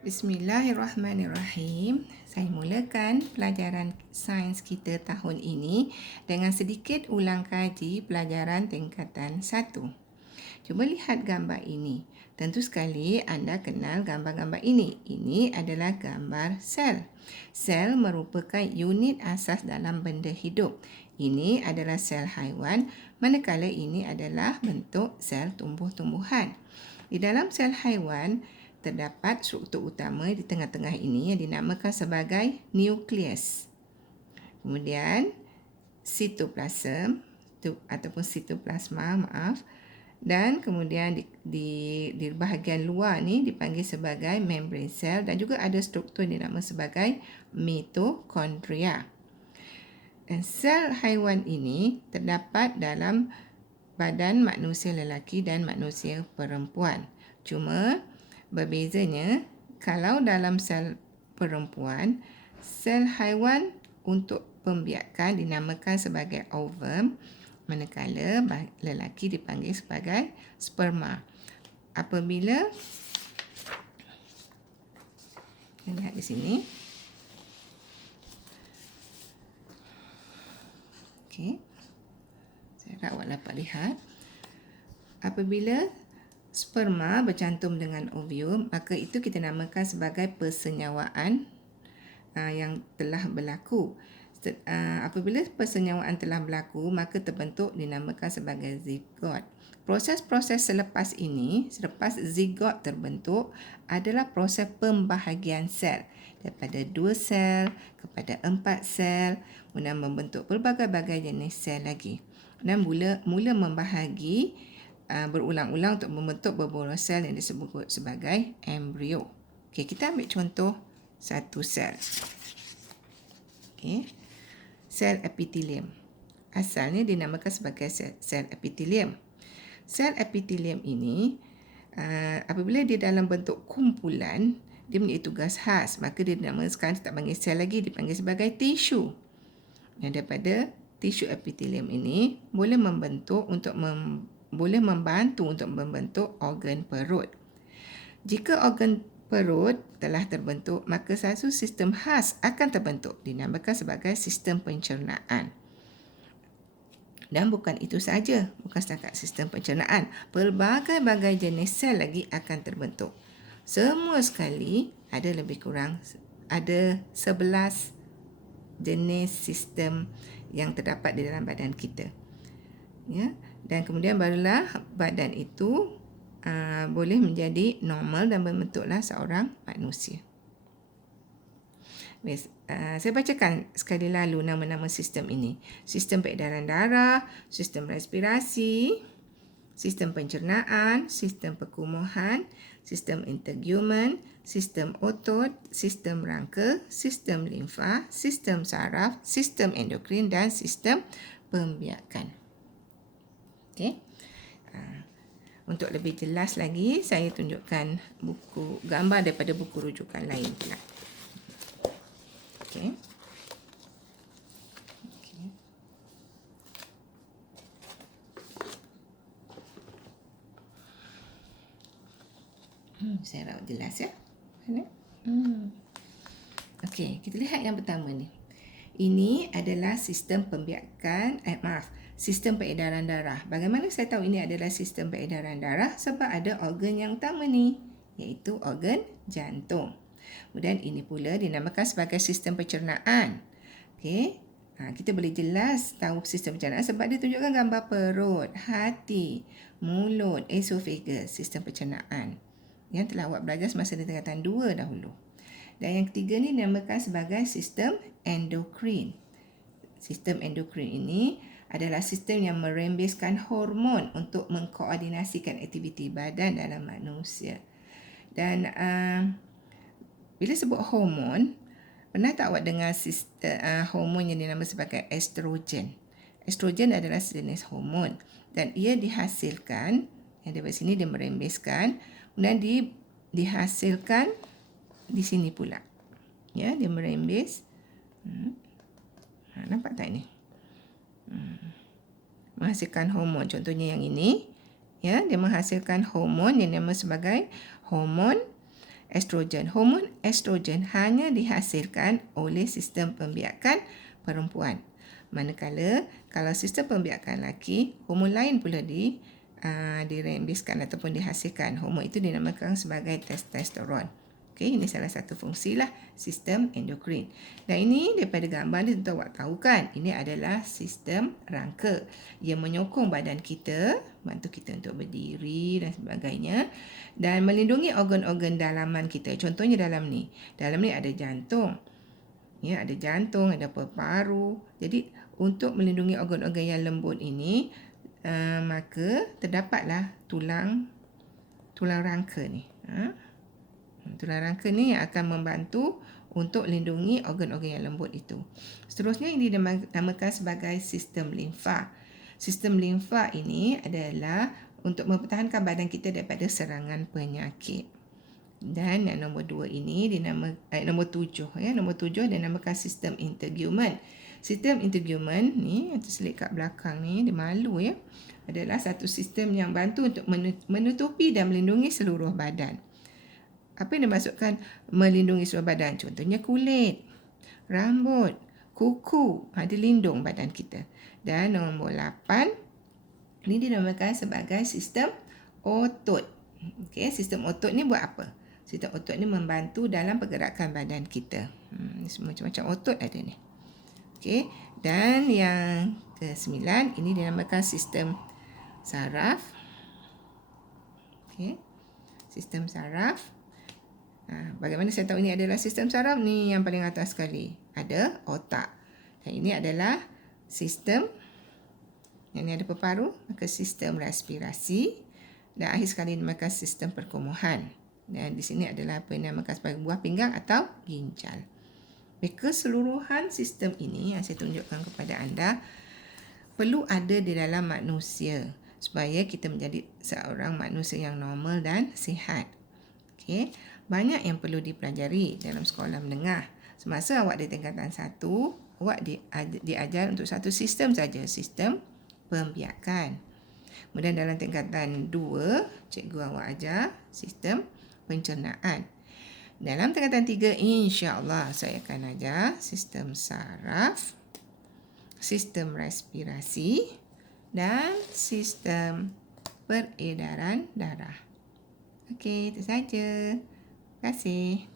Bismillahirrahmanirrahim. Saya mulakan pelajaran sains kita tahun ini dengan sedikit ulang kaji pelajaran tingkatan 1. Cuba lihat gambar ini. Tentu sekali anda kenal gambar-gambar ini. Ini adalah gambar sel. Sel merupakan unit asas dalam benda hidup. Ini adalah sel haiwan, manakala ini adalah bentuk sel tumbuh-tumbuhan. Di dalam sel haiwan, terdapat struktur utama di tengah-tengah ini yang dinamakan sebagai nukleus. Kemudian sitoplasm ataupun sitoplasma, dan kemudian di bahagian luar ni dipanggil sebagai membrane sel dan juga ada struktur yang dinamakan sebagai mitokondria. Dan sel haiwan ini terdapat dalam badan manusia lelaki dan manusia perempuan. Cuma berbezanya, kalau dalam sel perempuan, sel haiwan untuk pembiakan dinamakan sebagai ovum, manakala lelaki dipanggil sebagai sperma. Apabila kita lihat di sini. Okey. Saya harap awak dapat lihat. Apabila sperma bercantum dengan ovum, maka itu kita namakan sebagai persenyawaan yang telah berlaku. Apabila persenyawaan telah berlaku, maka terbentuk dinamakan sebagai zigot. Proses-proses selepas zigot terbentuk adalah proses pembahagian sel daripada 2 sel kepada 4 sel, kemudian membentuk pelbagai-bagai jenis sel lagi. Dan mula membahagi berulang-ulang untuk membentuk berboros sel yang disebut sebagai embrio. Okey, kita ambil contoh satu sel. Okey. Sel epitelium. Asalnya dinamakan sebagai sel epitelium. Sel epitelium ini apabila dia dalam bentuk kumpulan, dia mempunyai tugas khas. Maka dia dinamakan, sekarang kita tak panggil sel lagi, dipanggil sebagai tisu. Dan daripada tisu epitelium ini boleh membantu untuk membentuk organ perut. Jika organ perut telah terbentuk, maka satu sistem khas akan terbentuk, dinamakan sebagai sistem pencernaan. Dan bukan itu sahaja, bukan setakat sistem pencernaan, pelbagai-bagai jenis sel lagi akan terbentuk. Semua sekali ada lebih kurang ada 11 jenis sistem yang terdapat di dalam badan kita. Ya, dan kemudian barulah badan itu boleh menjadi normal dan membentuklah seorang manusia. Saya bacakan sekali lalu nama-nama sistem ini. Sistem peredaran darah, sistem respirasi, sistem pencernaan, sistem perkumuhan, sistem integumen, sistem otot, sistem rangka, sistem limfa, sistem saraf, sistem endokrin dan sistem pembiakan. Okey. Untuk lebih jelas lagi, saya tunjukkan gambar daripada buku rujukan lain pula. Okey. Saya harap jelas ya. Okey, kita lihat yang pertama ni. Ini adalah sistem pembiakan, sistem peredaran darah. Bagaimana saya tahu ini adalah sistem peredaran darah? Sebab ada organ yang utama ni, iaitu organ jantung. Kemudian ini pula dinamakan sebagai sistem pencernaan. Okey. Kita boleh jelas tahu sistem pencernaan sebab dia tunjukkan gambar perut, hati, mulut, esophagus, sistem pencernaan. Yang telah awak belajar semasa di tingkatan 2 dahulu. Dan yang ketiga ni dinamakan sebagai sistem endokrin. Sistem endokrin ini adalah sistem yang merembeskan hormon untuk mengkoordinasikan aktiviti badan dalam manusia. Dan bila sebut hormon, pernah tak awak dengar hormon yang dinamakan sebagai estrogen? Estrogen adalah sejenis hormon dan ia dihasilkan, yang di sini dia merembeskan, dan dihasilkan di sini pula. Ya, dia merembes. Nampak tak ni? Menghasilkan hormon. Contohnya yang ini. Ya, dia menghasilkan hormon yang dinamakan sebagai hormon estrogen. Hormon estrogen hanya dihasilkan oleh sistem pembiakan perempuan. Manakala kalau sistem pembiakan lelaki, hormon lain pula dirembeskan ataupun dihasilkan. Hormon itu dinamakan sebagai testosteron. Okey, ini salah satu fungsilah sistem endokrin. Dan ini daripada gambar ni tentu awak tahu kan, ini adalah sistem rangka yang menyokong badan kita, bantu kita untuk berdiri dan sebagainya, dan melindungi organ-organ dalaman kita. Contohnya dalam ni ada jantung. Ya, ada jantung, ada paru. Jadi untuk melindungi organ-organ yang lembut ini, maka terdapatlah tulang rangka ni. Tulang rangka ni yang akan membantu untuk lindungi organ-organ yang lembut itu. Seterusnya ini dinamakan sebagai sistem limfa. Sistem limfa ini adalah untuk mempertahankan badan kita daripada serangan penyakit. Dan yang nombor 2 ini nombor 7 ya, nombor 7 dinamakan sistem integumen. Sistem integumen ni terselit kat belakang ni, dia malu ya. Adalah satu sistem yang bantu untuk menutupi dan melindungi seluruh badan. Apa yang dimaksudkan melindungi seluruh badan? Contohnya kulit, rambut, kuku, dilindung badan kita. Dan nombor 8, ini dinamakan sebagai sistem otot. Okey, sistem otot ni buat apa? Sistem otot ni membantu dalam pergerakan badan kita. Macam-macam otot ada ni. Okey, dan yang ke-9, ini dinamakan sistem saraf. Okey, sistem saraf. Bagaimana saya tahu ini adalah sistem saraf ni? Yang paling atas sekali ada otak. Dan ini adalah sistem, yang ni ada paru, maka sistem respirasi. Dan akhir sekali dinamakan sistem perkumuhan. Dan di sini adalah apa yang dinamakan sebagai buah pinggang atau ginjal. Keseluruhan sistem ini yang saya tunjukkan kepada anda perlu ada di dalam manusia supaya kita menjadi seorang manusia yang normal dan sihat. Okey, banyak yang perlu dipelajari dalam sekolah menengah. Semasa awak di tingkatan 1, awak diajar untuk satu sistem saja, sistem pembiakan. Kemudian dalam tingkatan 2, cikgu awak ajar sistem pencernaan. Dalam tingkatan 3, insya-Allah saya akan ajar sistem saraf, sistem respirasi dan sistem peredaran darah. Okey, itu saja. Terima kasih.